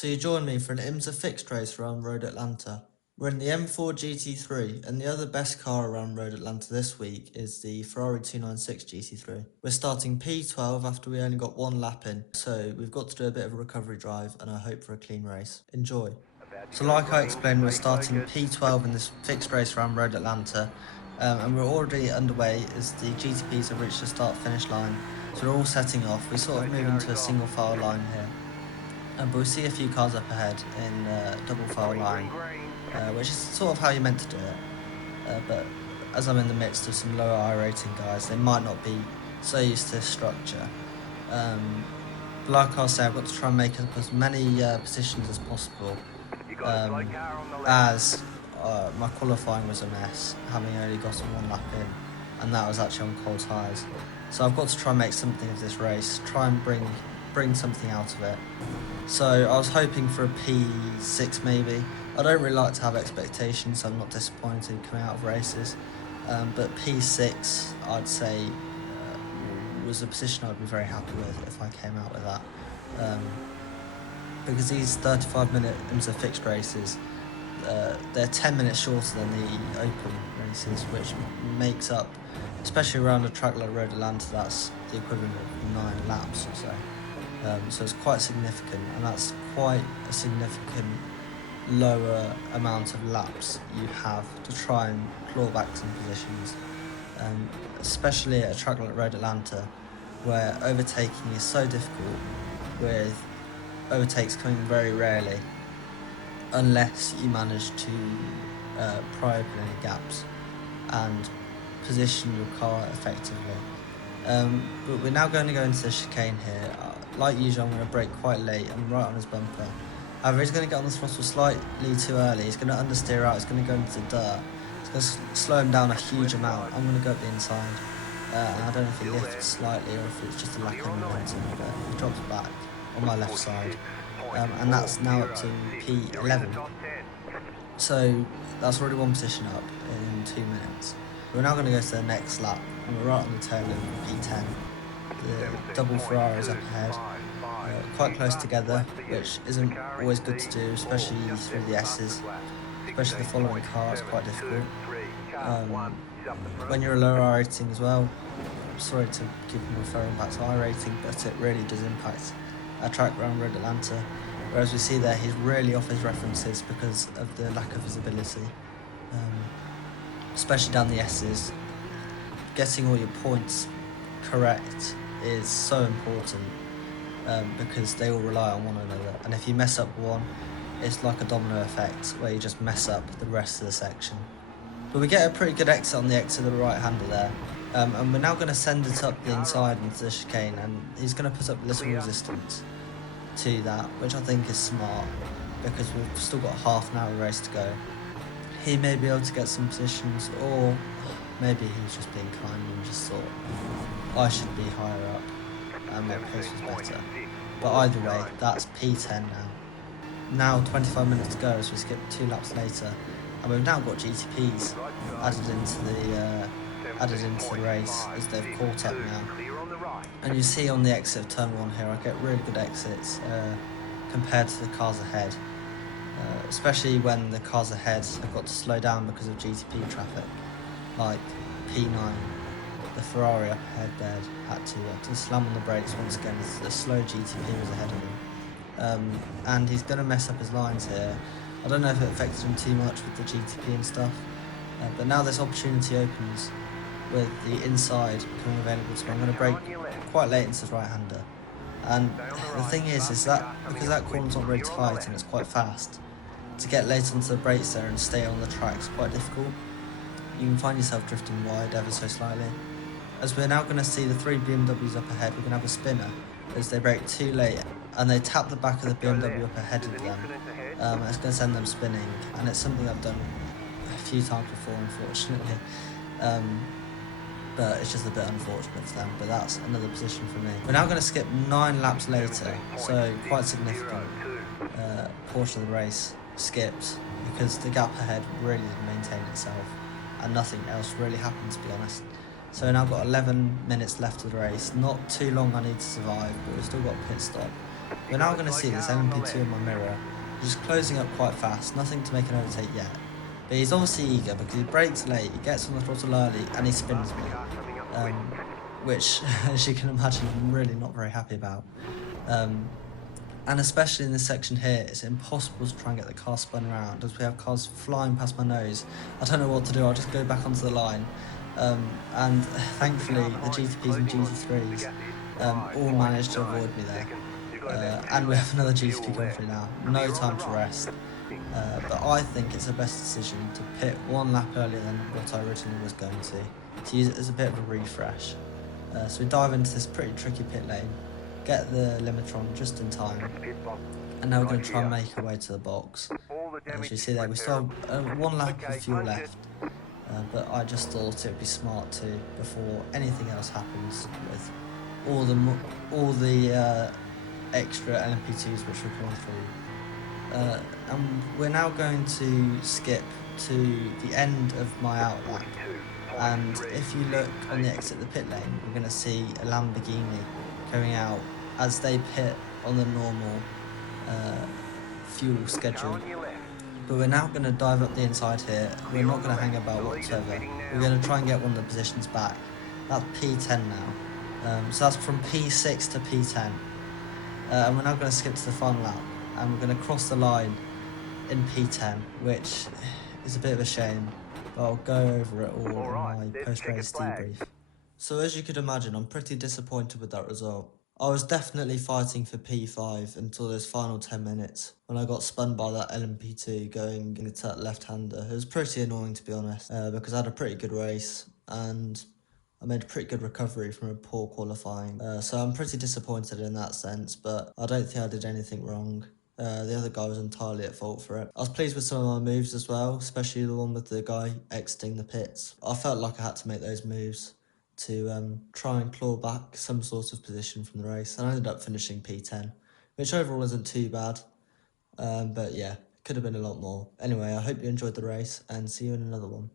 So you join me for an IMSA fixed race around Road Atlanta. We're in the M4 GT3, and the other best car around Road Atlanta this week is the Ferrari 296 GT3. We're starting P12 after we only got one lap in, so we've got to do a bit of a recovery drive and I hope for a clean race. Enjoy. So like I explained, we're starting P12 in this fixed race around Road Atlanta, and we're already underway as the GTPs have reached the start-finish line. So we're all setting off. We sort of move into a single file line here. But we see a few cars up ahead in double file line, which is sort of how you're meant to do it. But as I'm in the midst of some lower iRacing guys, they might not be so used to this structure. But like I say, I've got to try and make up as many positions as possible, as my qualifying was a mess, having only gotten one lap in, and that was actually on cold tyres. So I've got to try and make something of this race, try and bring something out of it. So I was hoping for a P6 maybe. I don't really like to have expectations, so I'm not disappointed coming out of races. But P6, I'd say, was a position I'd be very happy with if I came out with that. Because these 35-minute IMSA fixed races, they're 10 minutes shorter than the open races, which makes up, especially around a track like Road Atlanta, that's the equivalent of 9 laps or so. So it's quite significant, and that's quite a significant lower amount of laps you have to try and claw back some positions, especially at a track like Road Atlanta, where overtaking is so difficult, with overtakes coming very rarely, unless you manage to pry open any gaps and position your car effectively. But we're now going to go into the chicane here. Like usual, I'm going to brake quite late and right on his bumper. However, he's going to get on the throttle slightly too early. He's going to understeer out. He's going to go into the dirt. It's going to slow him down a huge amount. I'm going to go up the inside. And I don't know if he lifts slightly or if it's just a lack of momentum, but he drops back on my left side. And that's now up to P11. So that's already one position up in 2 minutes. We're now going to go to the next lap, and we're right on the tail of P10. The double Ferraris up ahead, quite close together, which isn't always good to do, especially through the S's, especially the following car. It's quite difficult. When you're a lower I rating as well, I'm sorry to keep on referring back to I rating, but it really does impact a track around Road Atlanta. Whereas we see there, he's really off his references because of the lack of visibility, especially down the S's. Getting all your points correct is so important, because they all rely on one another, and if you mess up one, it's like a domino effect where you just mess up the rest of the section. But we get a pretty good exit on the exit of the right-hander there, and we're now going to send it up the inside into the chicane, and he's going to put up little resistance to that, which I think is smart, because we've still got half an hour race to go. He may be able to get some positions, or maybe he's just being kind and just thought I should be higher up and my pace was better. But either way, that's P10 now. Now 25 minutes to go as we skip 2 laps later, and we've now got GTPs added into the race as they've caught up now. And you see on the exit of turn 1 here, I get really good exits compared to the cars ahead, especially when the cars ahead have got to slow down because of GTP traffic, like P9. The Ferrari up ahead there had to slam on the brakes once again as the slow GTP was ahead of him. And he's going to mess up his lines here. I don't know if it affected him too much with the GTP and stuff, but now this opportunity opens with the inside becoming available to me. I'm going to brake quite late into the right-hander. And the thing is that because that corner's not very tight and it's quite fast, to get late onto the brakes there and stay on the track is quite difficult. You can find yourself drifting wide ever so slightly. As we're now going to see the 3 BMWs up ahead, we're going to have a spinner as they brake too late and they tap the back of the BMW up ahead of them. It's going to send them spinning, and it's something I've done a few times before, unfortunately. But it's just a bit unfortunate for them, but that's another position for me. We're now going to skip 9 laps later, so quite significant portion of the race skipped because the gap ahead really didn't maintain itself and nothing else really happened, to be honest. So we've now got 11 minutes left of the race. Not too long I need to survive, but we've still got a pit stop. We're now going to see this LMP2 in my mirror, just closing up quite fast, nothing to make an overtake yet. But he's obviously eager because he brakes late, he gets on the throttle early, and he spins me. Which, as you can imagine, I'm really not very happy about. And especially in this section here, it's impossible to try and get the car spun around as we have cars flying past my nose. I don't know what to do, I'll just go back onto the line. And thankfully, the GTPs and GT3s all managed to avoid me there. And we have another GTP going through now, no time to rest. But I think it's the best decision to pit one lap earlier than what I originally was going to use it as a bit of a refresh. So we dive into this pretty tricky pit lane, get the limiter on just in time, and now we're going to try and make our way to the box. As you see there, we still have one lap of fuel left, but I just thought it would be smart to, before anything else happens with all the extra LMP2s which we're coming through. And we're now going to skip to the end of my out lap. And if you look on the exit of the pit lane, we're going to see a Lamborghini going out as they pit on the normal fuel schedule. But we're now going to dive up the inside here. We're not going to hang about whatsoever. We're going to try and get one of the positions back. That's P10 now. So that's from P6 to P10. And we're now going to skip to the final lap. And we're going to cross the line in P10, which is a bit of a shame. But I'll go over it all in my post-race debrief. So as you could imagine, I'm pretty disappointed with that result. I was definitely fighting for P5 until those final 10 minutes when I got spun by that LMP2 going into that left-hander. It was pretty annoying, to be honest, because I had a pretty good race and I made a pretty good recovery from a poor qualifying. So I'm pretty disappointed in that sense, but I don't think I did anything wrong. The other guy was entirely at fault for it. I was pleased with some of my moves as well, especially the one with the guy exiting the pits. I felt like I had to make those moves to try and claw back some sort of position from the race, and I ended up finishing P10, which overall isn't too bad, but yeah, could have been a lot more. Anyway, I hope you enjoyed the race, and see you in another one.